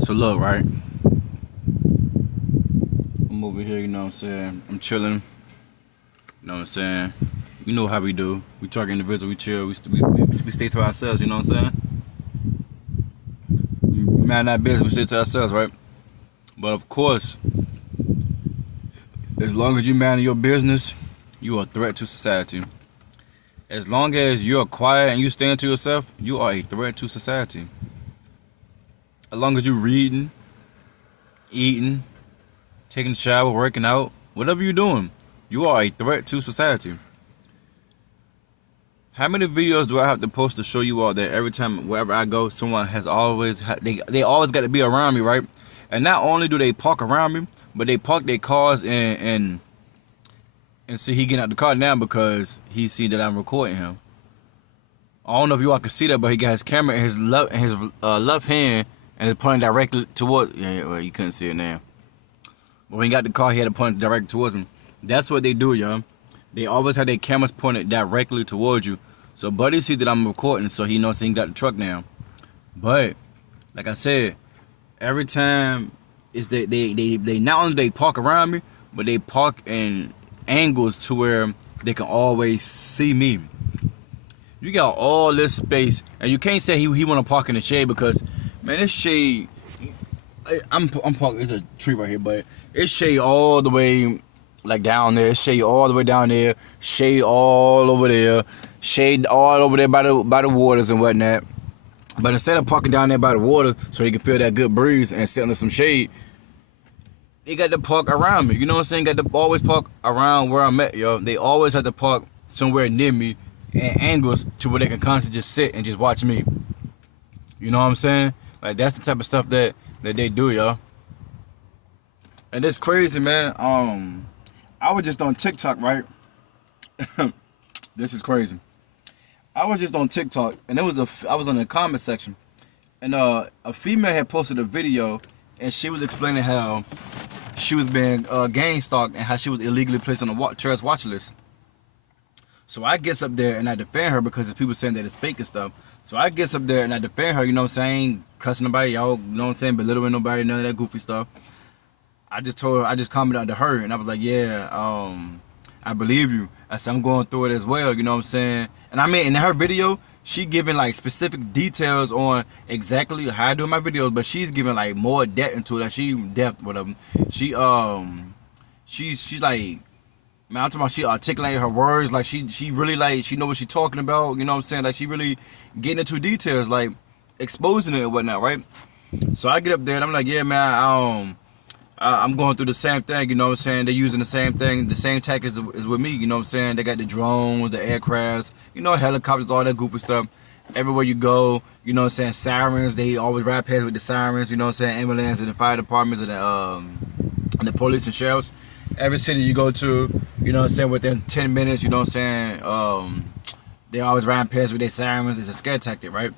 Alright, so look, right? I'm over here, you know what I'm saying? I'm chilling, you know what I'm saying? You know how we do. We talk individual, we chill, we stay to ourselves, you know what I'm saying? We mind our business, we stay to ourselves, right? But of course, as long as you mind your business, you are a threat to society. As long as you're quiet and you stand to yourself, you are a threat to society. As long as you're reading, eating, taking a shower, working out, whatever you're doing, you are a threat to society. How many videos do I have to post to show you all that every time wherever I go, someone has always they always got to be around me, right? And not only do they park around me, but they park their cars and see he getting out the car now because he see that I'm recording him. I don't know if you all can see that, but he got his camera in his left hand and it's pointing directly toward. Yeah, well, you couldn't see it now. But when he got the car, he had to point it directly towards me. That's what they do, y'all. They always have their cameras pointed directly towards you. So Buddy see that I'm recording, so he knows he got the truck now. But like I said, every time it's they not only they park around me, but they park in angles to where they can always see me. You got all this space, and you can't say he want to park in the shade because, man, this shade. I'm parking. There's a tree right here, but it's shade all the way like down there. It's shade all the way down there. Shade all over there. Shade all over there by the waters and whatnot. But instead of parking down there by the water so he can feel that good breeze and sit under some shade, they got to park around me. You know what I'm saying? Got to always park around where I'm at, yo. They always have to park somewhere near me at angles to where they can constantly just sit and just watch me. You know what I'm saying? Like, that's the type of stuff that they do, yo. And it's crazy, man. I was just on TikTok, right? This is crazy. I was just on TikTok, and I was in the comment section, and a female had posted a video, and she was explaining how she was being gang stalked and how she was illegally placed on the terrorist watch list. So I gets up there and I defend her because there's people saying that it's fake and stuff. So I gets up there and I defend her, you know what I'm saying? Cussing nobody, y'all, you know what I'm saying? Belittling nobody, none of that goofy stuff. I just commented under her and I was like, yeah, I believe you. I said, I'm going through it as well, you know what I'm saying? And I mean, in her video, she giving like specific details on exactly how I do my videos, but she's giving like more depth into it. Like she depth, whatever. She's like, man, I'm talking about she articulating her words, like she really like, she know what she's talking about, you know what I'm saying? Like she really getting into details, like exposing it and whatnot, right? So I get up there and I'm like, yeah, man, I'm going through the same thing, you know what I'm saying? They're using the same thing, the same tactics as with me, you know what I'm saying? They got the drones, the aircrafts, you know, helicopters, all that goofy stuff. Everywhere you go, you know what I'm saying? Sirens, they always ride past with the sirens, you know what I'm saying? Ambulance and the fire departments and the police and sheriffs. Every city you go to, you know what I'm saying, within 10 minutes, you know what I'm saying, they always ride past with their sirens. It's a scare tactic, right?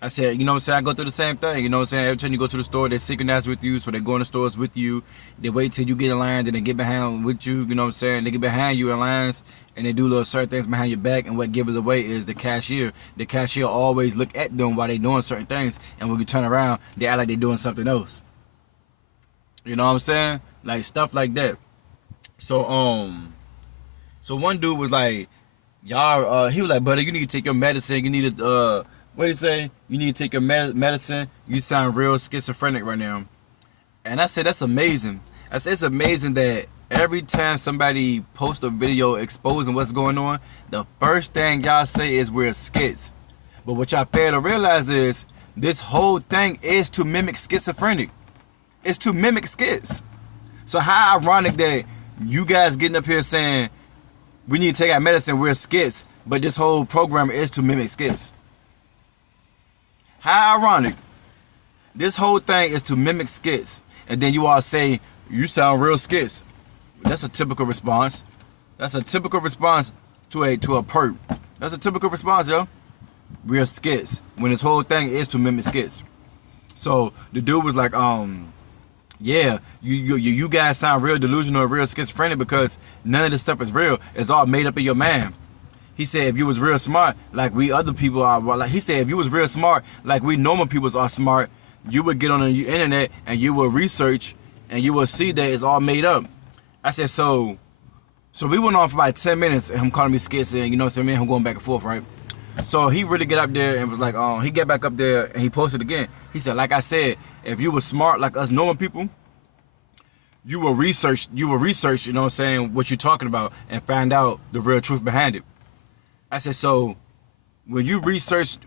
I said, you know what I'm saying, I go through the same thing, you know what I'm saying? Every time you go to the store, they synchronize with you, so they go in the stores with you. They wait till you get in line, then they get behind with you, you know what I'm saying? They get behind you in lines, and they do little certain things behind your back, and what gives it away is the cashier. The cashier always look at them while they doing certain things, and when you turn around, they act like they doing something else. You know what I'm saying? Like, stuff like that. So, so one dude was like, y'all, he was like, buddy, you need to take your medicine, you need to, what do you say? You need to take your medicine. You sound real schizophrenic right now. And I said, that's amazing. I said, it's amazing that every time somebody posts a video exposing what's going on, the first thing y'all say is we're skits. But what y'all fail to realize is this whole thing is to mimic schizophrenic. It's to mimic skits. So how ironic that you guys getting up here saying we need to take our medicine, we're skits, but this whole program is to mimic skits. How ironic. This whole thing is to mimic skits. And then you all say, you sound real skits. That's a typical response. That's a typical response to a perp. That's a typical response, yo. We're skits. When this whole thing is to mimic skits. So the dude was like, yeah, you guys sound real delusional, real schizophrenic because none of this stuff is real. It's all made up in your mind. He said if you was real smart, like we other people are, like he said if you was real smart, like we normal people are smart, you would get on the internet and you would research and you will see that it's all made up. I said, so we went on for about 10 minutes and him calling me skits and, you know what I'm saying, him going back and forth, right? So he really get up there and was like, he get back up there and he posted again. He said, like I said, if you were smart like us normal people, you will research, you know what I'm saying, what you're talking about and find out the real truth behind it. I said, so when you researched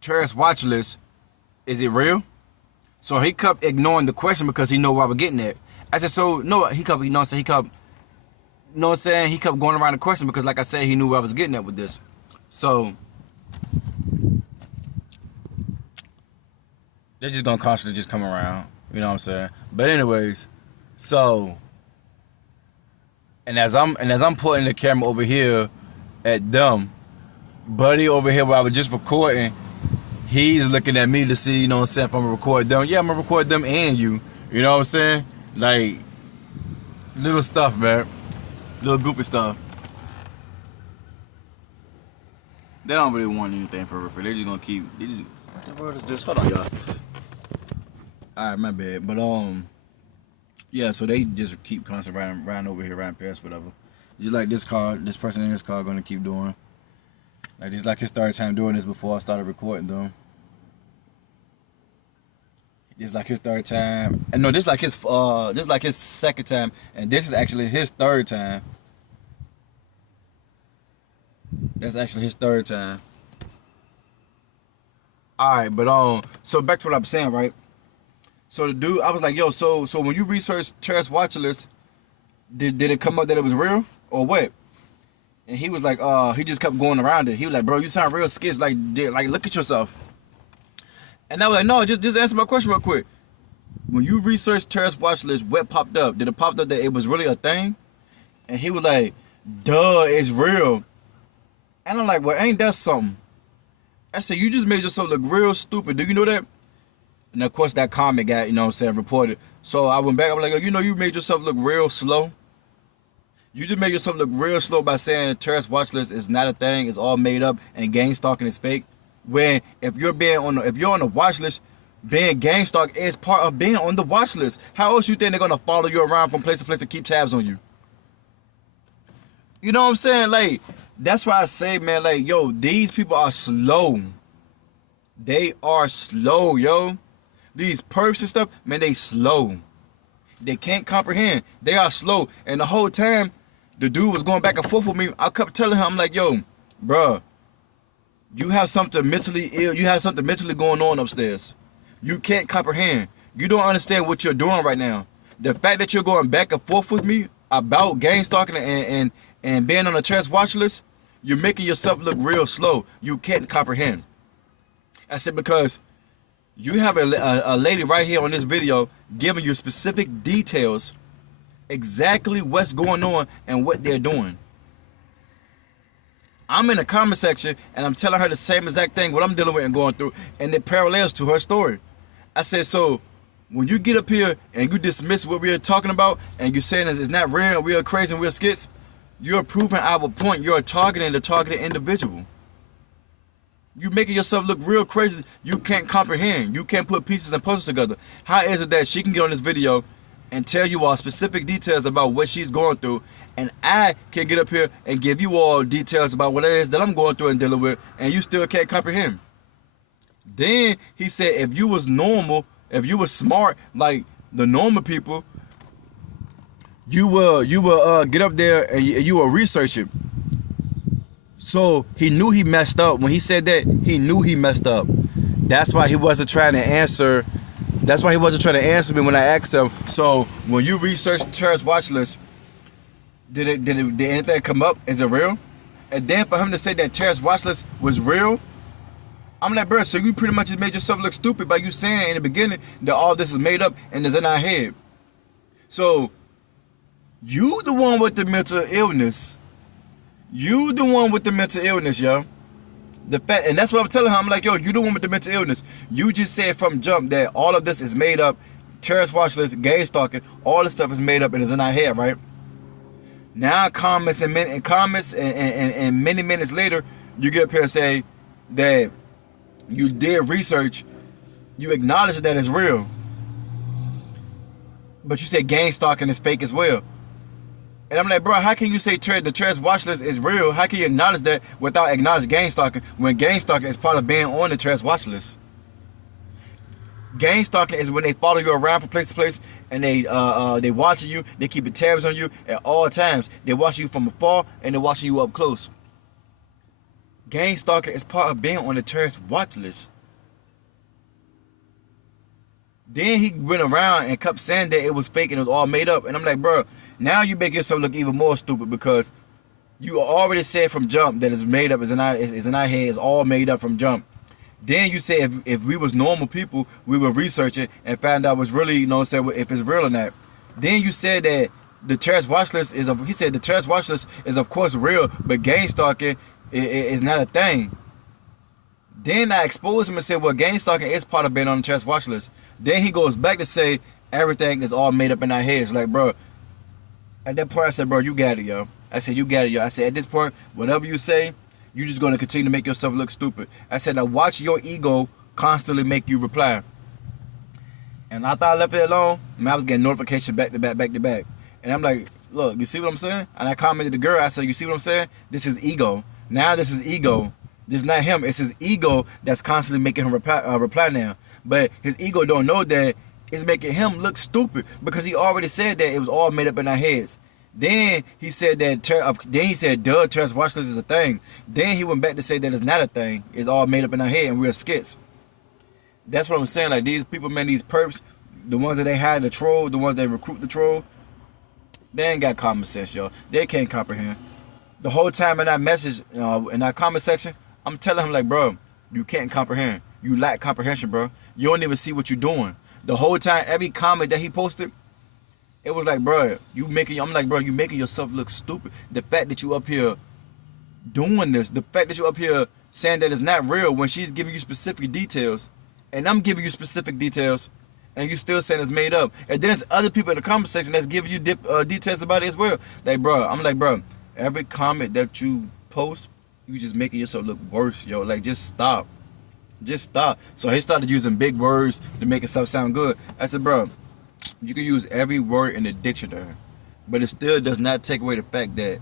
terrorist watch list, is it real? So he kept ignoring the question because he know where I was getting at. I said, so no, he kept, you know what I'm saying, he kept going around the question because like I said, he knew where I was getting at with this. So they're just gonna constantly just come around, you know what I'm saying? But anyways, so and as I'm putting the camera over here at them, buddy over here where I was just recording, he's looking at me to see, you know what I'm saying, if I'm gonna record them. Yeah, I'm gonna record them and you. You know what I'm saying? Like little stuff, man. Little goofy stuff. They don't really want anything for real. They're just gonna keep. What the word is this? Hold on, y'all. Alright, my bad. But yeah. So they just keep constantly riding over here, riding past, whatever. Just like this person in this car, gonna keep doing. Like this, is like his third time doing this before I started recording them. This is like his third time, and no, this is like his second time, and this is actually his third time. That's actually his third time. Alright, but so back to what I'm saying, right? So the dude, I was like, yo, so when you research terrorist watch list, did it come up that it was real or what? And he was like, he just kept going around it. He was like, bro, you sound real skits, like look at yourself. And I was like, no, just answer my question real quick. When you researched terrorist watch list, what popped up? Did it pop up that it was really a thing? And he was like, duh, it's real. And I'm like, well, ain't that something? I said, you just made yourself look real stupid. Do you know that? And of course that comment got, you know what I'm saying, reported. So I went back, I was like, yo, you know, you made yourself look real slow. You just made yourself look real slow by saying terrorist watch list is not a thing, it's all made up and gang stalking is fake. When if you're on the watch list, being gang stalk is part of being on the watch list. How else you think they're gonna follow you around from place to place to keep tabs on you? You know what I'm saying? Like, that's why I say, man, like, yo, these people are slow. They are slow, yo. These perps and stuff, man, they slow. They can't comprehend. They are slow. And the whole time, the dude was going back and forth with me. I kept telling him, I'm like, yo, bruh, you have something mentally ill. You have something mentally going on upstairs. You can't comprehend. You don't understand what you're doing right now. The fact that you're going back and forth with me about gang stalking and being on a terrorist watch list, you're making yourself look real slow. You can't comprehend. I said, because you have a lady right here on this video giving you specific details, exactly what's going on and what they're doing. I'm in the comment section and I'm telling her the same exact thing, what I'm dealing with and going through, and it parallels to her story. I said, so when you get up here and you dismiss what we're talking about and you're saying it's not real, we're crazy and we're skits, you're proving our point. You're targeting the targeted individual. You making yourself look real crazy. You can't comprehend. You can't put pieces and puzzles together. How is it that she can get on this video and tell you all specific details about what she's going through, and I can get up here and give you all details about what it is that I'm going through and dealing with, and you still can't comprehend? Then he said, if you was normal, if you was smart like the normal people, you will get up there and you will research it. So he knew he messed up. When he said that, he knew he messed up. That's why he wasn't trying to answer. That's why he wasn't trying to answer me when I asked him. So when you research the terrorist watch list, did anything come up? Is it real? And then for him to say that terrorist watch list was real, I'm like, bro, so you pretty much just made yourself look stupid by you saying in the beginning that all this is made up and is in our head. So you the one with the mental illness. You the one with the mental illness, yo. The fact, and that's what I'm telling her. I'm like, yo, you the one with the mental illness. You just said from jump that all of this is made up. Terrorist watch list, gang stalking, all this stuff is made up and is in our head, right? Now comments and many minutes later, you get up here and say that you did research You acknowledge that it's real, but you say gang stalking is fake as well. And I'm like, bro, how can you say the trash watch list is real? How can you acknowledge that without acknowledging gang stalking when gang stalking is part of being on the trash watch list? Gang stalking is when they follow you around from place to place and they watching you, they keeping tabs on you at all times. They watching you from afar and they're watching you up close. Gang stalking is part of being on the terrorist watch list. Then he went around and kept saying that it was fake and it was all made up. And I'm like, bro, now you make yourself look even more stupid because you already said from jump that it's made up, it's in our head, it's all made up from jump. Then you say if we was normal people, we would research it and find out what's really, you know what I'm saying, if it's real or not. Then you said that the terrorist watch list he said the terrorist watch list is of course real, but gang stalking is not a thing. Then I exposed him and said, well, gang stalking is part of being on the terrorist watch list. Then he goes back to say everything is all made up in our heads. Like, bro, at that point I said, bro, you got it, yo. I said, you got it, yo. I said, at this point, whatever you say, you're just going to continue to make yourself look stupid. I said, now watch your ego constantly make you reply. And I thought I left it alone. Man, I was getting notifications back to back, back to back. And I'm like, look, you see what I'm saying? And I commented to the girl, I said, you see what I'm saying? This is ego. Now this is ego. This is not him. It's his ego that's constantly making him reply now. But his ego don't know that it's making him look stupid because he already said that it was all made up in our heads. Then he said that. Then he said, "Duh, terrorist watch list is a thing." Then he went back to say that it's not a thing. It's all made up in our head, and we're skits. That's what I'm saying. Like these people, man, these perps, the ones that they hire the troll, the ones that recruit the troll, they ain't got common sense, yo. They can't comprehend. The whole time in that message, in that comment section, I'm telling him like, bro, you can't comprehend. You lack comprehension, bro. You don't even see what you're doing. The whole time, every comment that he posted, it was like, bro, I'm like, bro, you making yourself look stupid. The fact that you up here doing this, the fact that you up here saying that it's not real when she's giving you specific details, and I'm giving you specific details, and you still saying it's made up. And then there's other people in the comment section that's giving you details about it as well. Like, bro, I'm like, bro, every comment that you post, you just making yourself look worse, yo. Like, just stop. Just stop. So he started using big words to make himself sound good. I said, bro, you can use every word in the dictionary, but it still does not take away the fact that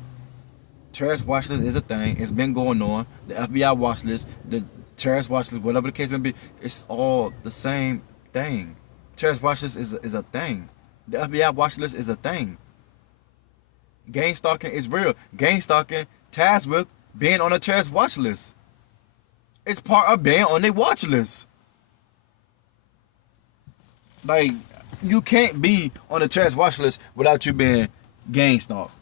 terrorist watch list is a thing. It's been going on. The FBI watch list, the terrorist watch list, whatever the case may be, it's all the same thing. Terrorist watch list is a thing. The FBI watch list is a thing. Gang stalking is real. Gang stalking ties with being on a terrorist watch list. It's part of being on a watch list. Like, you can't be on a terrorist watch list without you being gang stalked.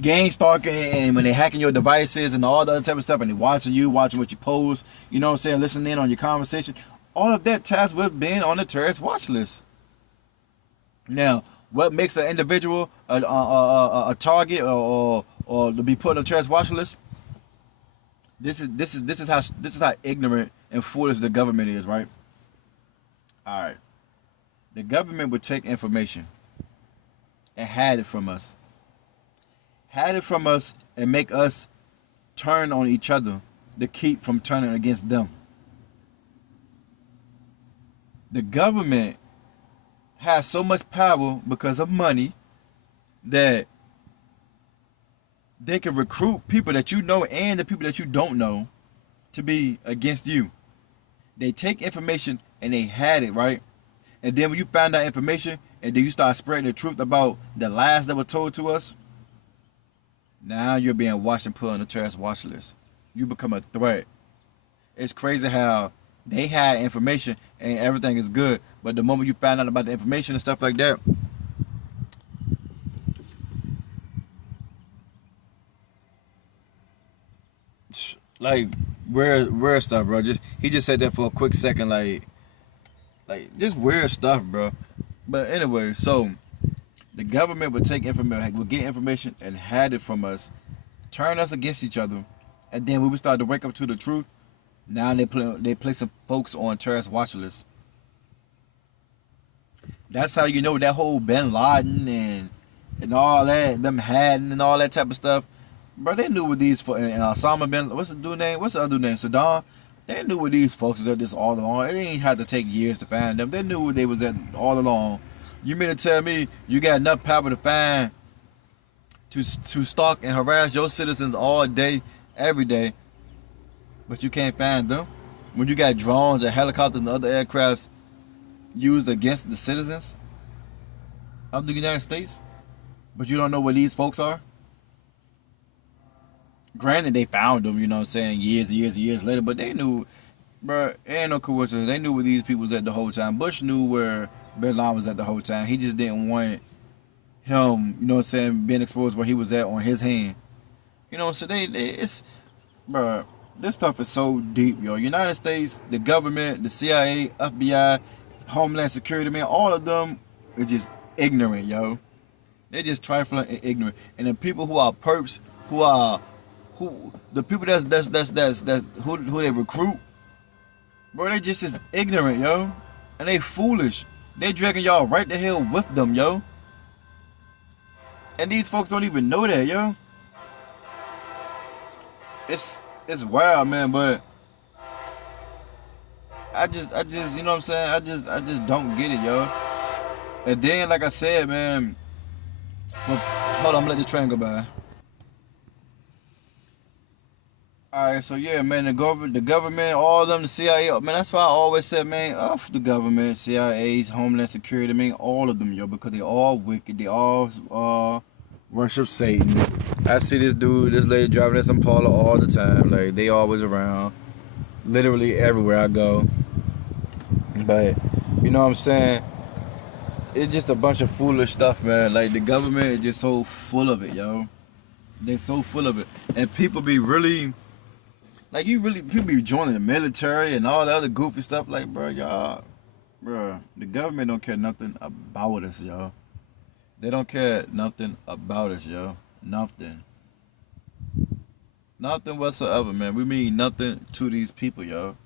Gang stalking, and when they're hacking your devices and all the other type of stuff, and they're watching you, watching what you post, you know what I'm saying, listening in on your conversation, all of that ties with being on the terrorist watch list. Now, what makes an individual a target or to be put on a terrorist watch list? This is how ignorant and foolish the government is, right? All right. The government would take information and hide it from us. Hide it from us and make us turn on each other to keep from turning against them. The government has so much power because of money that they can recruit people that you know and the people that you don't know to be against you. They take information and they hide it, right? And then when you find out information and then you start spreading the truth about the lies that were told to us, now you're being watched and put on the terrorist watch list. You become a threat. It's crazy how they hide information and everything is good, but the moment you find out about the information and stuff like that, like weird stuff, bro. He just said that for a quick second, like just weird stuff, bro. But anyway, so the government would take information, would get information and hide it from us, turn us against each other, and then we would start to wake up to the truth. Now they place some folks on terrorist watch lists. That's how you know that whole Bin Laden and all that, them hiding and all that type of stuff. Bro, they knew what these for. And Osama bin, what's the dude name? What's the other dude name? Saddam. They knew where these folks was at this all along. It ain't had to take years to find them. They knew where they was at all along. You mean to tell me you got enough power to find to stalk and harass your citizens all day, every day, but you can't find them? When you got drones and helicopters and other aircrafts used against the citizens of the United States, but you don't know where these folks are? Granted, they found them, you know what I'm saying, years and years and years later, but they knew, bro, it ain't no coincidence. They knew where these people was at the whole time. Bush knew where Bin Laden was at the whole time. He just didn't want him, you know what I'm saying, being exposed where he was at on his hand. You know, so it's, bro, this stuff is so deep, yo. United States, the government, the CIA, FBI, Homeland Security, man, all of them are just ignorant, yo. They're just trifling and ignorant. And the people who are perps, the people who they recruit, bro, they just as ignorant, yo. And they foolish. They dragging y'all right the hell with them, yo. And these folks don't even know that, yo. It's wild, man, but I just, you know what I'm saying? I just don't get it, yo. And then, like I said, man, well, hold on, I'm gonna let this train go by. Alright, so yeah, man, the government, all of them, the CIA, man, that's why I always said, man, off the government, CIA's, Homeland Security, man, all of them, yo, because they all wicked, they all worship Satan. I see this lady driving this Impala all the time, like, they always around, literally everywhere I go. But, you know what I'm saying, it's just a bunch of foolish stuff, man. Like, the government is just so full of it, yo. They're so full of it. And people be really, like, people be joining the military and all the other goofy stuff. Like, bro, the government don't care nothing about us, yo. They don't care nothing about us, yo. Nothing. Nothing whatsoever, man. We mean nothing to these people, yo.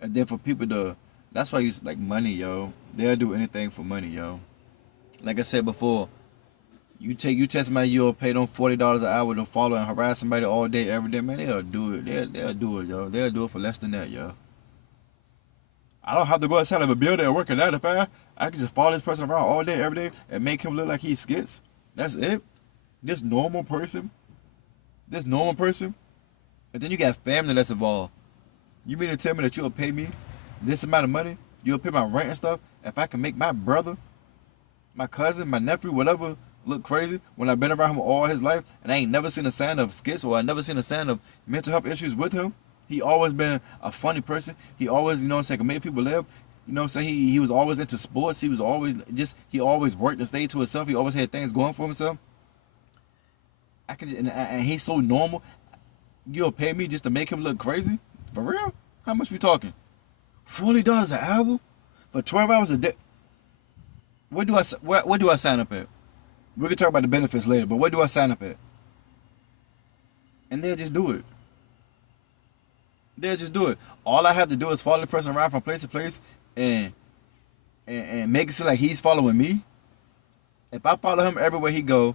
And then for people to, that's why you like money, yo. They'll do anything for money, yo. Like I said before, you tell somebody you'll pay them $40 an hour to follow and harass somebody all day, every day, man, they'll do it. They'll do it, yo. They'll do it for less than that, yo. I don't have to go outside of a building and work a 9 to 5. I can just follow this person around all day, every day, and make him look like he skits. That's it. This normal person. And then you got family that's involved. You mean to tell me that you'll pay me this amount of money? You'll pay my rent and stuff if I can make my brother, my cousin, my nephew, whatever, look crazy when I've been around him all his life and I ain't never seen a sign of skits or I never seen a sign of mental health issues with him? He always been a funny person. He always, you know what I'm saying, can make people live. You know what I'm saying? He was always into sports. He always worked and stayed to himself. He always had things going for himself. And he's so normal. You'll pay me just to make him look crazy? For real? How much we talking? $40 an hour? For 12 hours a day? Where do I sign up at? We can talk about the benefits later, but where do I sign up at? And they'll just do it. All I have to do is follow the person around from place to place and make it seem like he's following me. If I follow him everywhere he go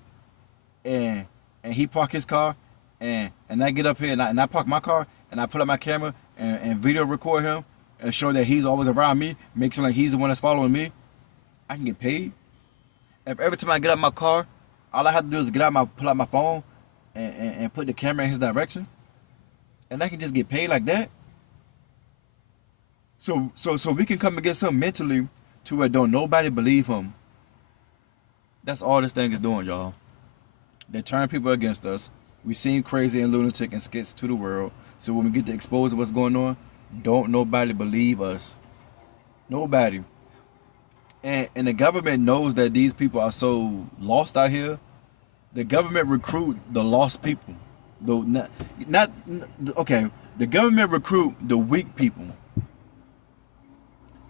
and he park his car and I get up here and I park my car and I put up my camera and video record him and show that he's always around me, make it seem like he's the one that's following me, I can get paid. If every time I get out my car, all I have to do is pull out my phone and put the camera in his direction, and I can just get paid like that. So we can come and get something mentally to where don't nobody believe him. That's all this thing is doing, y'all. They turn people against us. We seem crazy and lunatic and skits to the world. So when we get to expose what's going on, don't nobody believe us. Nobody. And the government knows that these people are so lost out here. The government recruit the lost people. The government recruit the weak people.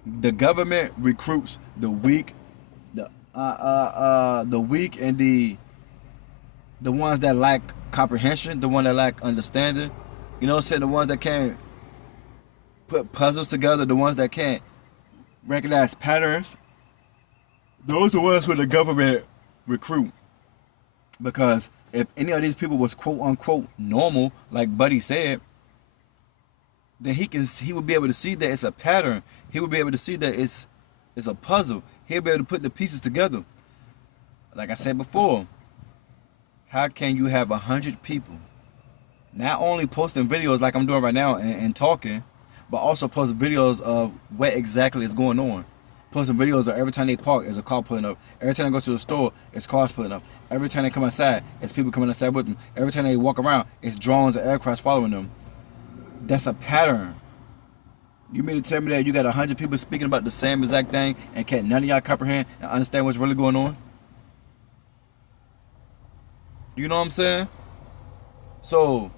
The government recruits the weak, the weak and the ones that lack comprehension, the one that lack understanding. You know what I'm saying? The ones that can't put puzzles together, the ones that can't recognize patterns. Those are the ones who the government recruit. Because if any of these people was quote unquote normal, like Buddy said, then he would be able to see that it's a pattern. He would be able to see that it's a puzzle. He'll be able to put the pieces together. Like I said before, how can you have 100 people not only posting videos like I'm doing right now and talking, but also post videos of what exactly is going on? Posting videos of every time they park, there's a car pulling up. Every time they go to the store, it's cars pulling up. Every time they come outside, it's people coming outside with them. Every time they walk around, it's drones and aircrafts following them. That's a pattern. You mean to tell me that you got 100 people speaking about the same exact thing and can't none of y'all comprehend and understand what's really going on? You know what I'm saying? So,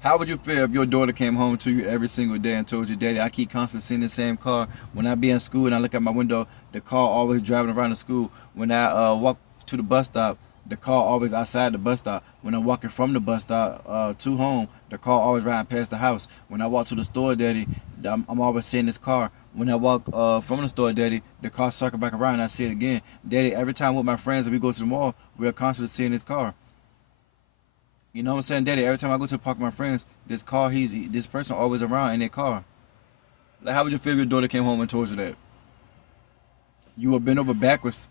how would you feel if your daughter came home to you every single day and told you, Daddy, I keep constantly seeing the same car. When I be in school and I look out my window, the car always driving around the school. When I walk to the bus stop, the car always outside the bus stop. When I'm walking from the bus stop to home, the car always riding past the house. When I walk to the store, Daddy, I'm always seeing this car. When I walk from the store, Daddy, the car circle back around and I see it again. Daddy, every time with my friends, if we go to the mall, we're constantly seeing this car. You know what I'm saying, Daddy? Every time I go to the park with my friends, this person always around in their car. Like, how would you feel if your daughter came home and told you that? You would bend over backwards.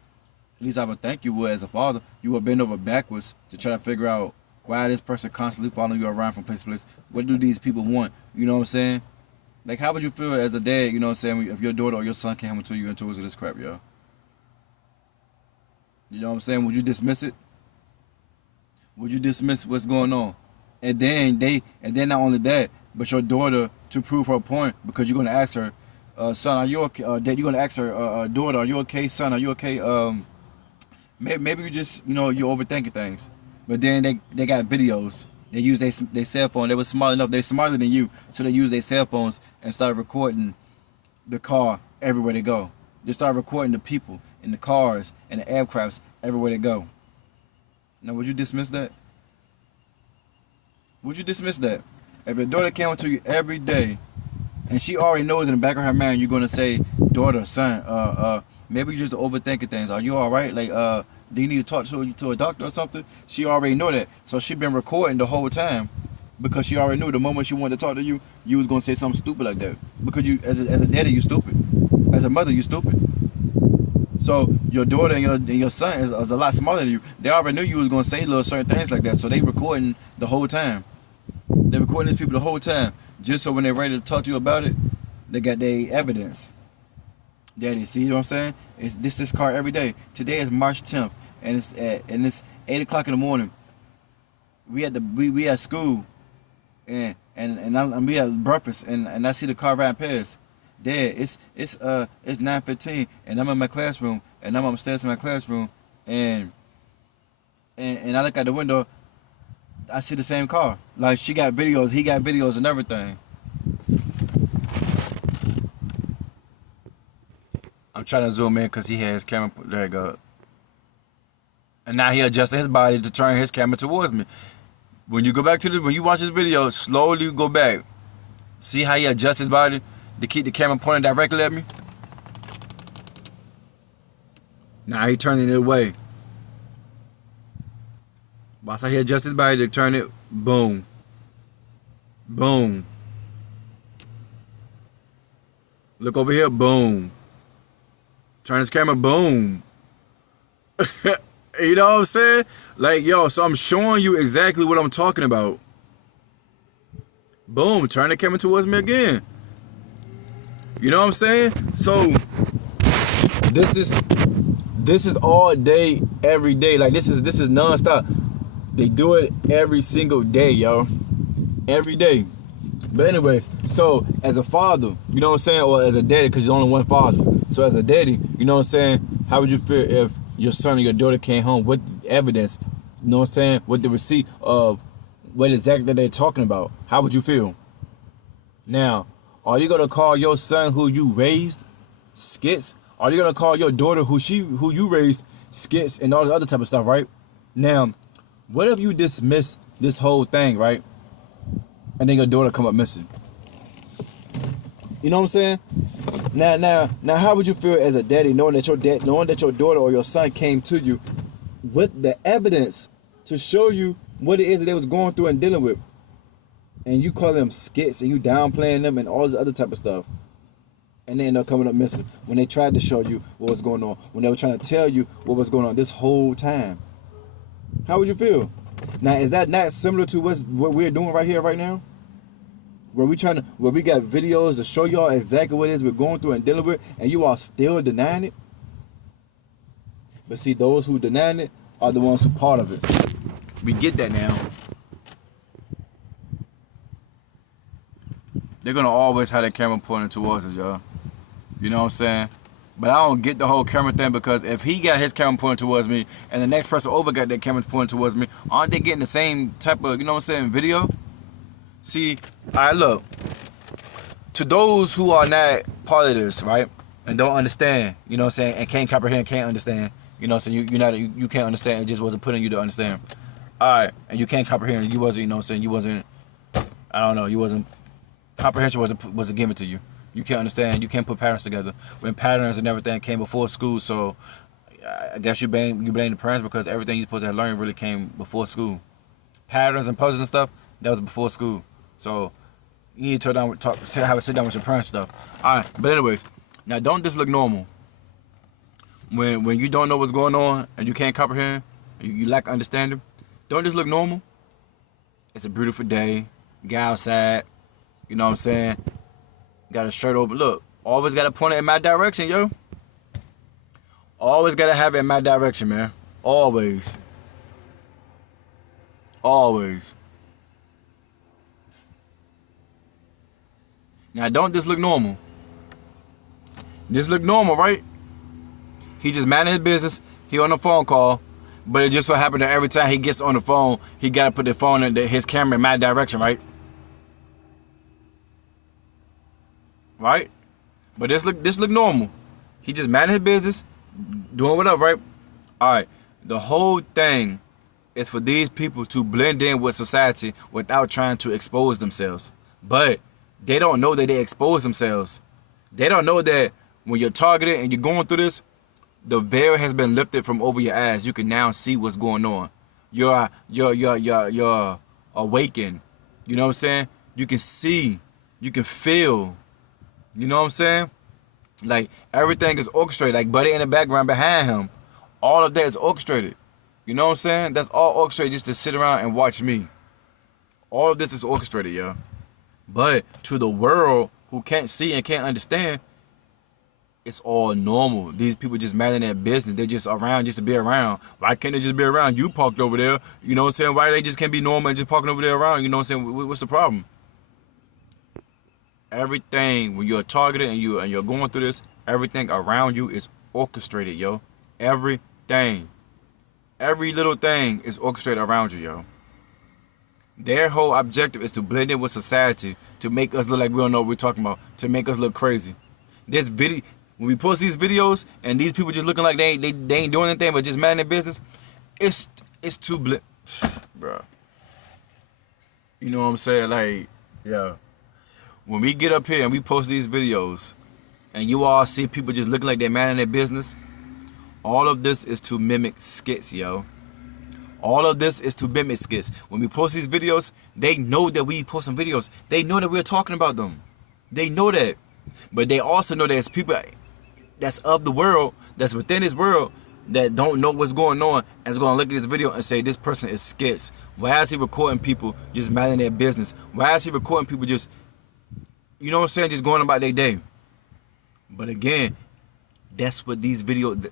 At least I would think you would as a father. You would bend over backwards to try to figure out why this person constantly following you around from place to place. What do these people want? You know what I'm saying? Like, how would you feel as a dad, you know what I'm saying, if your daughter or your son came home to you and told you this crap, yo? You know what I'm saying? Would you dismiss it? Would you dismiss what's going on? And then not only that, but your daughter, to prove her point, because you're gonna ask her, son, are you okay? Dad, you're gonna ask her, daughter, are you okay? Son, are you okay? Maybe you just, you're overthinking things. But then they got videos. They use their cell phone. They were smart enough. They're smarter than you, so they use their cell phones and started recording the car everywhere they go. They started recording the people in the cars and the aircrafts everywhere they go. Now, would you dismiss that? Would you dismiss that? If your daughter came to you every day, and she already knows in the back of her mind, you're gonna say, daughter, son, maybe you're just overthinking things. Are you all right? Like, do you need to talk to a doctor or something? She already know that, so she been recording the whole time because she already knew the moment she wanted to talk to you, you was gonna say something stupid like that. Because you, as a daddy, you stupid. As a mother, you stupid. So your daughter and your son is a lot smarter than you. They already knew you was gonna say little certain things like that, so they recording the whole time. They recording these people the whole time, just so when they're ready to talk to you about it, they got their evidence. Daddy, see what I'm saying? It's this car every day. Today is March 10th, and it's 8 o'clock in the morning. We at school, and we at breakfast, and I see the car riding past. Dad, it's 9:15, and I'm in my classroom, and I'm upstairs in my classroom, and I look out the window, I see the same car. Like, she got videos, he got videos and everything. I'm trying to zoom in because he had his camera. There you go. And now he adjusted his body to turn his camera towards me. When you go back to when you watch this video, slowly go back. See how he adjusts his body to keep the camera pointed directly at me? Now he turning it away. Watch how he adjusts his body to turn it. Boom. Boom. Look over here. Boom. Turn his camera. Boom. You know what I'm saying? Like, yo, so I'm showing you exactly what I'm talking about. Boom. Turn the camera towards me again. You know what I'm saying? So this is all day, every day. Like, this is nonstop. They do it every single day, yo. Every day. But anyways, so as a father, you know what I'm saying? Or as a daddy, because you're only one father. So as a daddy, you know what I'm saying? How would you feel if your son or your daughter came home with evidence, you know what I'm saying? With the receipt of what exactly they're talking about? How would you feel? Now, are you gonna call your son who you raised skits? Are you gonna call your daughter who you raised skits and all this other type of stuff, right? Now, what if you dismiss this whole thing, right? And then your daughter come up missing. You know what I'm saying? Now, how would you feel as a daddy knowing that your daughter or your son came to you with the evidence to show you what it is that they was going through and dealing with? and you call them skits and you downplaying them and all this other type of stuff, and they end up coming up missing when they tried to show you what was going on, when they were trying to tell you what was going on this whole time. How would you feel? Now, is that not similar to what we're doing right here, right now? Where we got videos to show y'all exactly what it is we're going through and dealing with, and you are still denying it? But see, those who denying it are the ones who part of it. We get that now. They're gonna always have that camera pointing towards us, y'all. You know what I'm saying? But I don't get the whole camera thing, because if he got his camera pointing towards me and the next person over got their camera pointing towards me, aren't they getting the same type of, you know what I'm saying, video? See, alright, look. To those who are not part of this, right, and don't understand, you know what I'm saying, and can't comprehend, can't understand, you know what I'm saying, you can't understand, it just wasn't put in you to understand. Alright, and you can't comprehend, you wasn't, you know what I'm saying, you wasn't, I don't know, you wasn't, comprehension wasn't given to you. You can't understand. You can't put patterns together. When patterns and everything came before school, so I guess you blame the parents, because everything you're supposed to have learned really came before school. Patterns and puzzles and stuff, that was before school. So you need to have a sit down with your parents and stuff. All right, but anyways, now don't this look normal? When you don't know what's going on and you can't comprehend, you lack understanding, don't this look normal? It's a beautiful day. Get outside. You know what I'm saying? Got a shirt open. Look, always got to point it in my direction, yo. Always got to have it in my direction, man. Always. Always. Now, don't this look normal? This look normal, right? He just minding his business. He on a phone call. But it just so happened that every time he gets on the phone, he got to put the phone in his camera in my direction, right? Right? But this look normal. He just minding his business, doing whatever, right? Alright. The whole thing is for these people to blend in with society without trying to expose themselves. But they don't know that they expose themselves. They don't know that when you're targeted and you're going through this, the veil has been lifted from over your eyes. You can now see what's going on. You're awakened. You know what I'm saying? You can see. You can feel. You know what I'm saying? Like, everything is orchestrated. Like, Buddy in the background behind him. All of that is orchestrated. You know what I'm saying? That's all orchestrated just to sit around and watch me. All of this is orchestrated, yo. But to the world who can't see and can't understand, it's all normal. These people just minding their business. They're just around just to be around. Why can't they just be around? You parked over there. You know what I'm saying? Why they just can't be normal and just parking over there around? You know what I'm saying? What's the problem? Everything, when you're targeted and you're going through this, everything around you is orchestrated, yo. Everything. Every little thing is orchestrated around you, yo. Their whole objective is to blend in with society, to make us look like we don't know what we're talking about, to make us look crazy. This video, when we post these videos and these people just looking like they ain't doing anything but just minding their business, it's too bro. You know what I'm saying? Like, yeah. When we get up here and we post these videos and you all see people just looking like they're minding their business, all of this is to mimic skits, yo. All of this is to mimic skits. When we post these videos, they know that we posting videos. They know that we're talking about them. They know that. But they also know there's people that's of the world, that's within this world, that don't know what's going on and is going to look at this video and say, this person is skits. Why is he recording people just minding their business? Why is he recording people just, you know what I'm saying, just going about their day? But again, that's what these videos,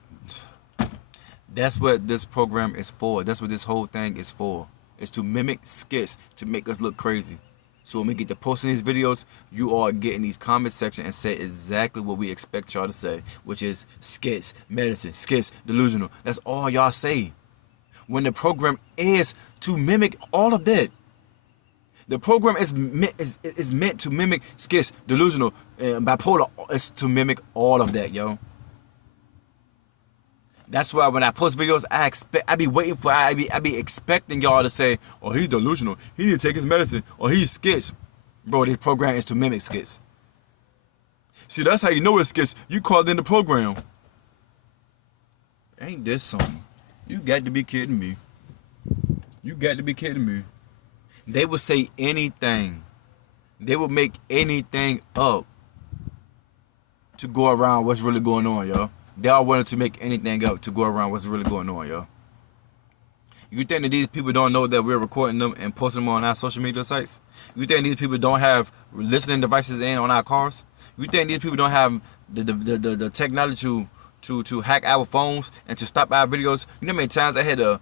that's what this program is for. That's what this whole thing is for. It's to mimic skits, to make us look crazy. So when we get to posting these videos, you all get in these comment section and say exactly what we expect y'all to say, which is skits, medicine, skits, delusional. That's all y'all say. When the program is to mimic all of that. The program is meant to mimic skits, delusional, and bipolar. It's to mimic all of that, yo. That's why when I post videos, I be expecting y'all to say, oh, he's delusional. He need to take his medicine. Or he's skits. Bro, this program is to mimic skits. See, that's how you know it's skits. You called in the program. Ain't this something? You got to be kidding me. You got to be kidding me. They would say anything. They would make anything up to go around what's really going on, yo. They are willing to make anything up to go around what's really going on, yo. You think that these people don't know that we're recording them and posting them on our social media sites? You think these people don't have listening devices in on our cars? You think these people don't have the technology to hack our phones and to stop our videos? You know how many times I had to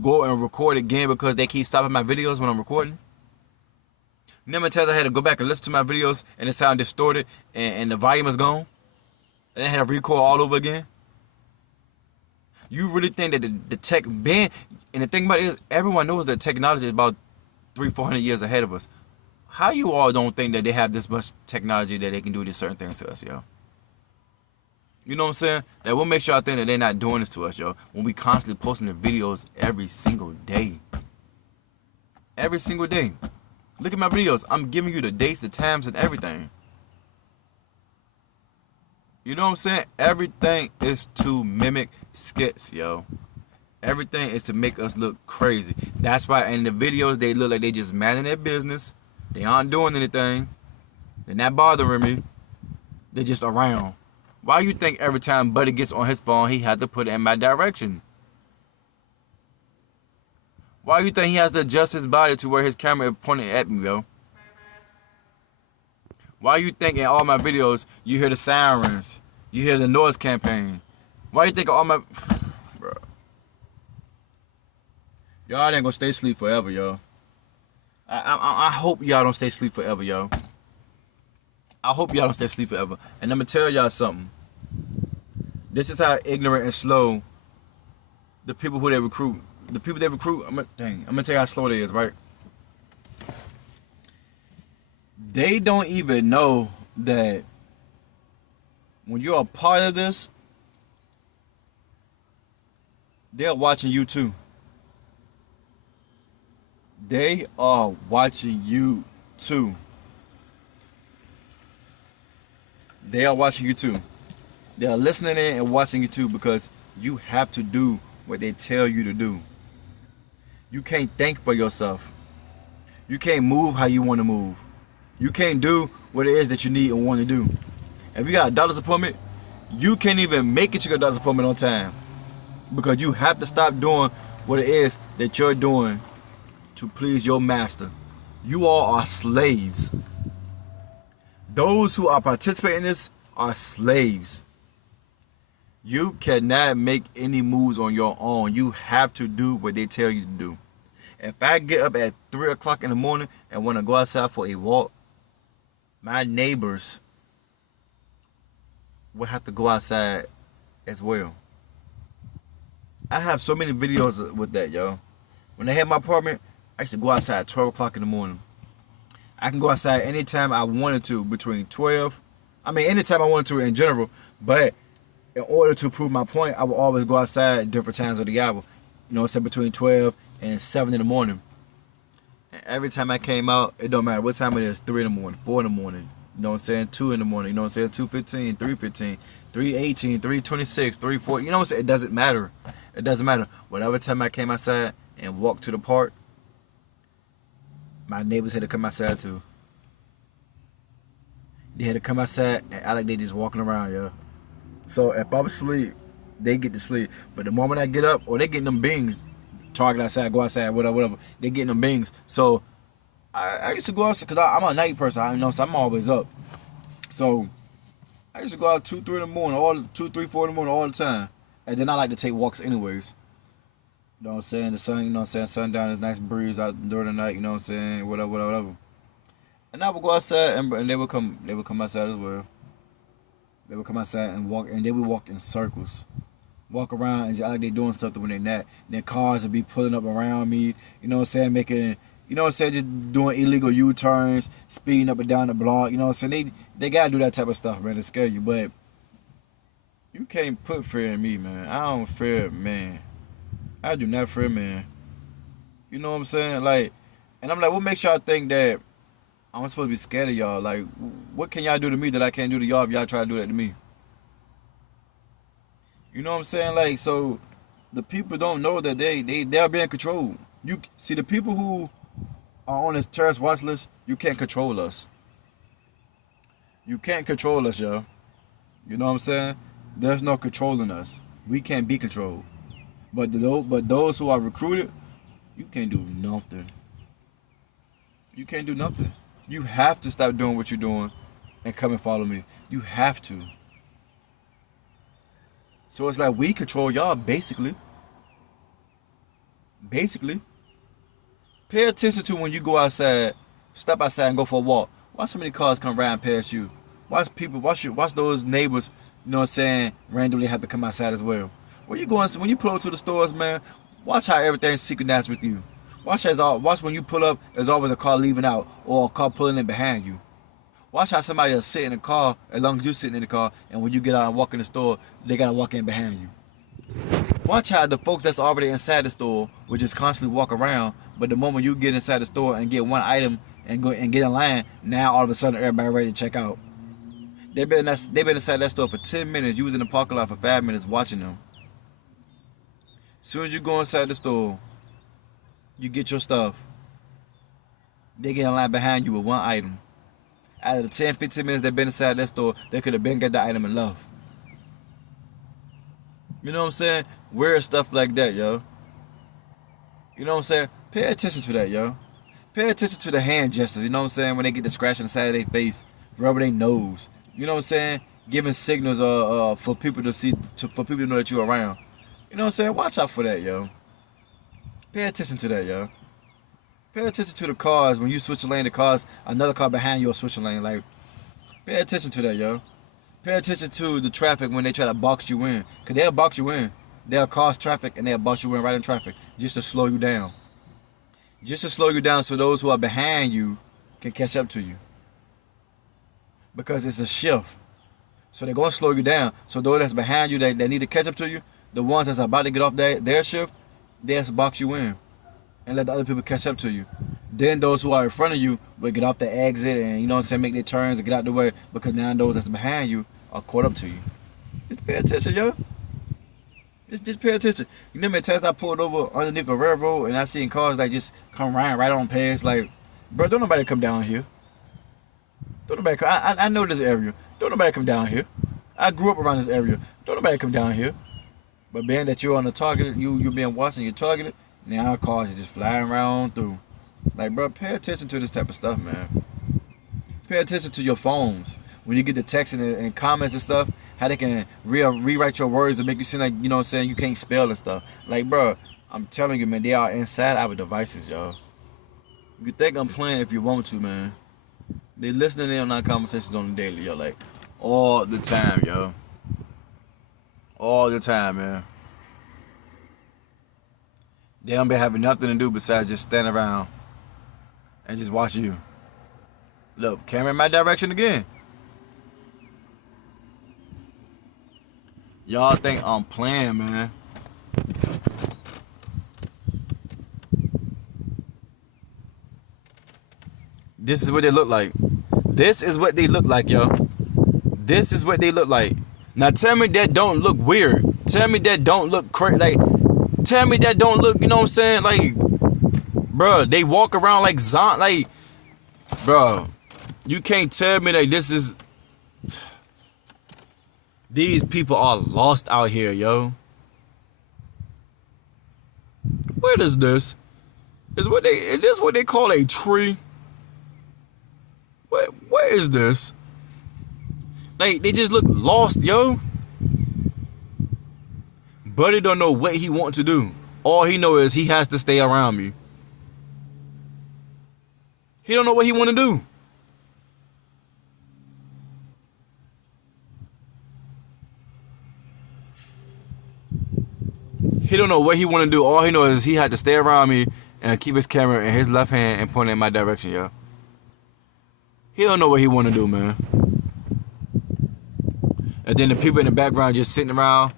go and record again because they keep stopping my videos when I'm recording? You know how many times I had to go back and listen to my videos and it sound distorted and the volume is gone? And I had to record all over again? You really think that the tech been, and the thing about it is, everyone knows that technology is about 300-400 years ahead of us. How you all don't think that they have this much technology that they can do these certain things to us, yo? You know what I'm saying? That will make sure I think that they're not doing this to us, yo. When we constantly posting the videos every single day. Every single day. Look at my videos. I'm giving you the dates, the times, and everything. You know what I'm saying? Everything is to mimic skits, yo. Everything is to make us look crazy. That's why in the videos they look like they just minding their business. They aren't doing anything. They're not bothering me. They're just around. Why you think every time Buddy gets on his phone he had to put it in my direction? Why you think he has to adjust his body to where his camera is pointing at me, yo? Why you think in all my videos you hear the sirens, you hear the noise campaign? Why you think all my... Bro. Y'all ain't gonna stay asleep forever, yo. I hope y'all don't stay asleep forever, yo. I hope y'all don't stay asleep forever. And I'm gonna tell y'all something. This is how ignorant and slow the people who they recruit. The people they recruit, I'm gonna tell you how slow they is, right? They don't even know that when you're a part of this, they're watching you too. They are watching you too. They are watching you too. They are listening in and watching you too because you have to do what they tell you to do. You can't think for yourself. You can't move how you want to move. You can't do what it is that you need and want to do. If you got a doctor's appointment, you can't even make it to your doctor's appointment on time because you have to stop doing what it is that you're doing to please your master. You all are slaves. Those who are participating in this are slaves. You cannot make any moves on your own. You have to do what they tell you to do. If I get up at 3 o'clock in the morning and want to go outside for a walk, my neighbors will have to go outside as well. I have so many videos with that, yo. When I had my apartment, I used to go outside at 12 o'clock in the morning. I can go outside anytime I wanted to between 12. Anytime I wanted to in general. But in order to prove my point, I would always go outside at different times of the hour. You know, say between 12 and 7 in the morning. And every time I came out, it don't matter what time it is, 3 in the morning, 4 in the morning, you know what I'm saying, 2 in the morning, you know what I'm saying, 2:15, 3:15, 3:18, 3:26, 3:40, you know what I'm saying, it doesn't matter. It doesn't matter. Whatever time I came outside and walked to the park, my neighbors had to come outside too. They had to come outside and act like they just walking around, yo. So if I'm asleep, they get to sleep. But the moment I get up, or they getting them bings, target outside, go outside, whatever. They getting them bings. So I used to go outside because I'm a night person. I know, so I'm always up. So I used to go out 2, 3 in the morning, 2, 3, 4 in the morning all the time. And then I like to take walks anyways. You know what I'm saying? The sun, you know what I'm saying? Sundown is nice breeze out during the night, you know what I'm saying? Whatever. And I would go outside and they would come outside as well. They would come outside and walk, and they would walk in circles. Walk around and just act like they doing something when they're not. Then cars would be pulling up around me, you know what I'm saying, making, you know what I'm saying, just doing illegal U-turns, speeding up and down the block, you know what I'm saying. They gotta do that type of stuff, man, to scare you, but you can't put fear in me, man. I don't fear man. I do not fear man. You know what I'm saying? Like, and I'm like, what makes y'all think that I'm supposed to be scared of y'all? Like, what can y'all do to me that I can't do to y'all if y'all try to do that to me? You know what I'm saying? Like, so the people don't know that they're being controlled. You see the people who are on this terrorist watch list. You can't control us. You can't control us, yo. You know what I'm saying? There's no controlling us. We can't be controlled. But those who are recruited, you can't do nothing. You can't do nothing. You have to stop doing what you're doing and come and follow me. You have to. So it's like we control y'all basically. Basically. Pay attention to when you go outside, step outside and go for a walk. Watch how many cars come riding past you. Watch those neighbors, you know what I'm saying, randomly have to come outside as well. When you pull up to the stores, man, watch how everything's synchronized with you. Watch when you pull up, there's always a car leaving out or a car pulling in behind you. Watch how somebody will sit in the car as long as you're sitting in the car, and when you get out and walk in the store, they gotta walk in behind you. Watch how the folks that's already inside the store will just constantly walk around, but the moment you get inside the store and get one item and go and get in line, now all of a sudden everybody ready to check out. They been inside that store for 10 minutes. You was in the parking lot for 5 minutes watching them. As soon as you go inside the store, you get your stuff. They get in line behind you with one item. Out of the 10, 15 minutes they've been inside that store, they could have been got the item and left. You know what I'm saying? Weird stuff like that, yo. You know what I'm saying? Pay attention to that, yo. Pay attention to the hand gestures, you know what I'm saying? When they get the scratch on the side of their face, rubbing their nose. You know what I'm saying? Giving signals for people to see, for people to know that you're around. You know what I'm saying? Watch out for that, yo. Pay attention to that, yo. Pay attention to the cars. When you switch a lane, the cars, another car behind you will switch a lane. Like, pay attention to that, yo. Pay attention to the traffic when they try to box you in. Because they'll box you in. They'll cause traffic and they'll box you in right in traffic just to slow you down. Just to slow you down so those who are behind you can catch up to you. Because it's a shift. So they're going to slow you down. So those that's behind you that need to catch up to you, the ones that's about to get off their shift, they'll box you in and let the other people catch up to you. Then those who are in front of you will get off the exit and, you know what I'm saying, make their turns and get out the way, because now those that's behind you are caught up to you. Just pay attention, yo. Just pay attention. You know how many times I pulled over underneath a railroad and I seen cars like just come right on past, like, bro, don't nobody come down here. Don't nobody come, I know this area. Don't nobody come down here. I grew up around this area. Don't nobody come down here. But being that you're on the target, you being watched and you're targeted, now cars are just flying around through. Like, bro, pay attention to this type of stuff, man. Pay attention to your phones. When you get the texts and comments and stuff, how they can rewrite your words and make you seem like, you know what I'm saying, you can't spell and stuff. Like, bro, I'm telling you, man, they are inside our devices, y'all. You think I'm playing if you want to, man. They listening in on our conversations on the daily, yo, like, all the time, yo. All the time, man. They don't be having nothing to do besides just stand around and just watch you. Look, camera in my direction again. Y'all think I'm playing, man. This is what they look like. This is what they look like, yo. This is what they look like. Now tell me that don't look weird. Tell me that don't look crazy. Like, tell me that don't look, you know what I'm saying? Like, bro, they walk around like like, bro, you can't tell me that this is. These people are lost out here, yo. What is this? Is this what they call a tree? What is this? Like, they just look lost, yo. Buddy don't know what he want to do. All he know is he has to stay around me. He don't know what he want to do. He don't know what he want to do. All he knows is he had to stay around me and keep his camera in his left hand and point it in my direction, yo. He don't know what he want to do, man. And then the people in the background just sitting around.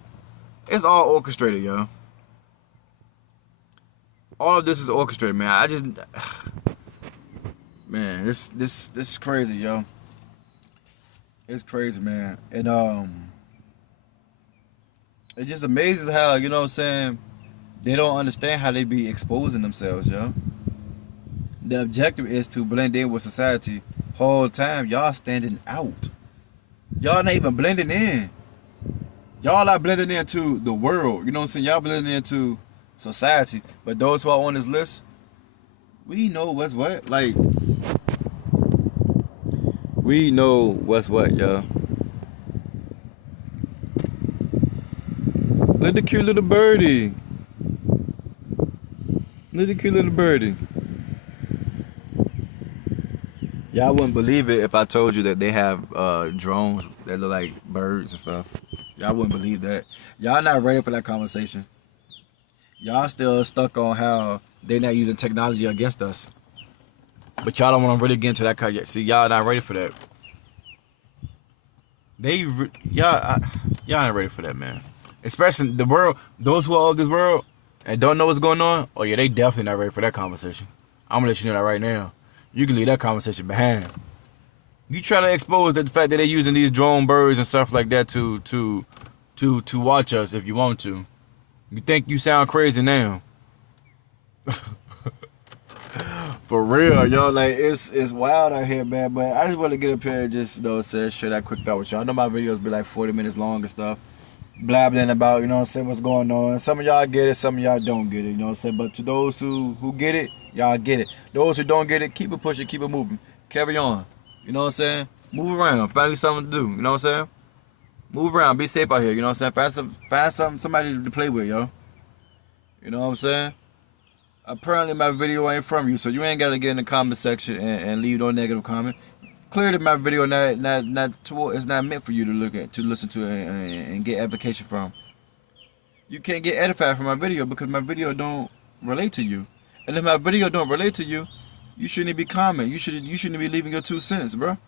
It's all orchestrated, yo. All of this is orchestrated, man. I just, man, this is crazy, yo. It's crazy, man. And it just amazes how, you know what I'm saying, They don't understand how they be exposing themselves, yo. The objective is to blend in with society. Whole time y'all standing out. Y'all not even blending in. Y'all are blending into the world. You know what I'm saying? Y'all blending into society. But those who are on this list, we know what's what. Like, we know what's what, y'all. Look at the cute little birdie. Look at the cute little birdie. Y'all wouldn't believe it if I told you that they have drones that look like birds and stuff. Y'all wouldn't believe that. Y'all not ready for that conversation. Y'all still stuck on how they're not using technology against us. But y'all don't want to really get into that kind yet. See, y'all not ready for that. Y'all ain't ready for that, man. Especially the world, those who are of this world and don't know what's going on. Oh yeah, they definitely not ready for that conversation. I'm gonna let you know that right now. You can leave that conversation behind. You try to expose the fact that they're using these drone birds and stuff like that to watch us if you want to. You think you sound crazy now. For real, yo, like it's wild out here, man. But I just want to get up here and just share that quick thought with y'all. I know my videos be like 40 minutes long and stuff. Blabbling about, you know what I'm saying, what's going on. Some of y'all get it, some of y'all don't get it, you know what I'm saying? But to those who get it, y'all get it. Those who don't get it, keep it pushing, keep it moving. Carry on. You know what I'm saying? Move around. Find you something to do. You know what I'm saying? Move around. Be safe out here. You know what I'm saying? Find somebody to play with, yo. You know what I'm saying? Apparently my video ain't from you, so you ain't gotta get in the comment section and leave no negative comment. Clearly my video it's not meant for you to look at, to listen to, and get edification from. You can't get edified from my video because my video don't relate to you. And if my video don't relate to you, you shouldn't be commenting. You shouldn't be leaving your 2 cents, bro.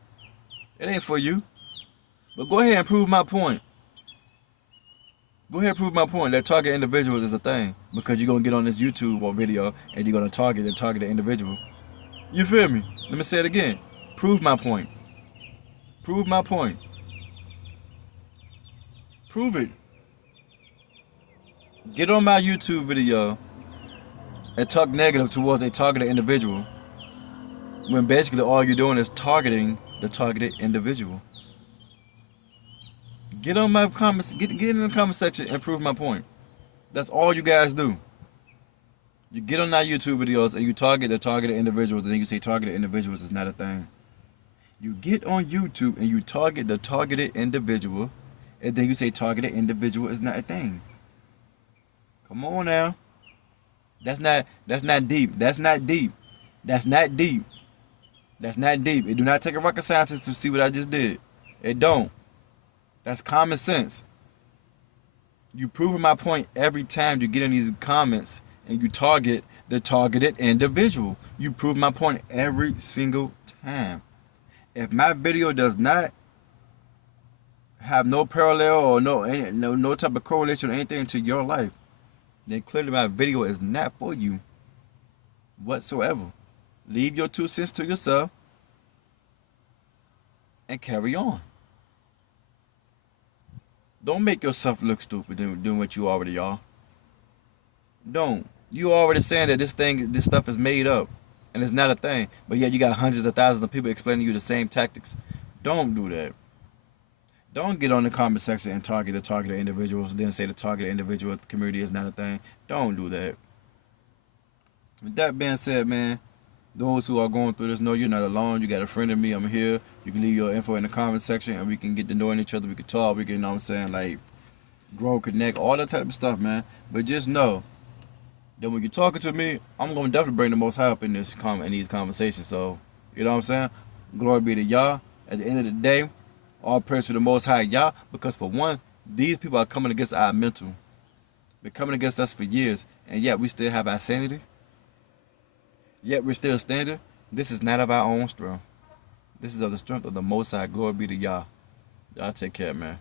It ain't for you. But go ahead and prove my point. Go ahead and prove my point that target individuals is a thing. Because you're gonna get on this YouTube or video and you're gonna target the individual. You feel me? Let me say it again. Prove my point. Prove my point. Prove it. Get on my YouTube video and talk negative towards a targeted individual when basically all you're doing is targeting the targeted individual. Get on my comments, get in the comment section and prove my point. That's all you guys do. You get on our YouTube videos and you target the targeted individuals, and then you say targeted individuals is not a thing. You get on YouTube and you target the targeted individual, and then you say targeted individual is not a thing. Come on now. That's not deep. That's not deep. That's not deep. That's not deep. It do not take a rocket scientist to see what I just did. It don't. That's common sense. You proving my point every time you get in these comments and you target the targeted individual. You prove my point every single time. If my video does not have no parallel or no type of correlation or anything to your life, then clearly my video is not for you whatsoever. Leave your 2 cents to yourself and carry on. Don't make yourself look stupid doing what you already are. Don't. You already saying that this stuff is made up and it's not a thing, but yet you got hundreds of thousands of people explaining you the same tactics. Don't do that. Don't get on the comment section and target the targeted individuals, then say the targeted individual community is not a thing. Don't do that. With that being said, man, those who are going through this, know you're not alone. You got a friend of me. I'm here. You can leave your info in the comment section and we can get to knowing each other. We can talk. We can, you know what I'm saying, like, grow, connect, all that type of stuff, man. But just know that when you're talking to me, I'm going to definitely bring the Most High up in these conversations. So, you know what I'm saying? Glory be to Yah. At the end of the day, all praise to the Most High Yah. Because for one, these people are coming against our mental. They're coming against us for years. And yet we still have our sanity. Yet we're still standing. This is not of our own strength. This is of the strength of the Most High. Glory be to Yah. Y'all take care, man.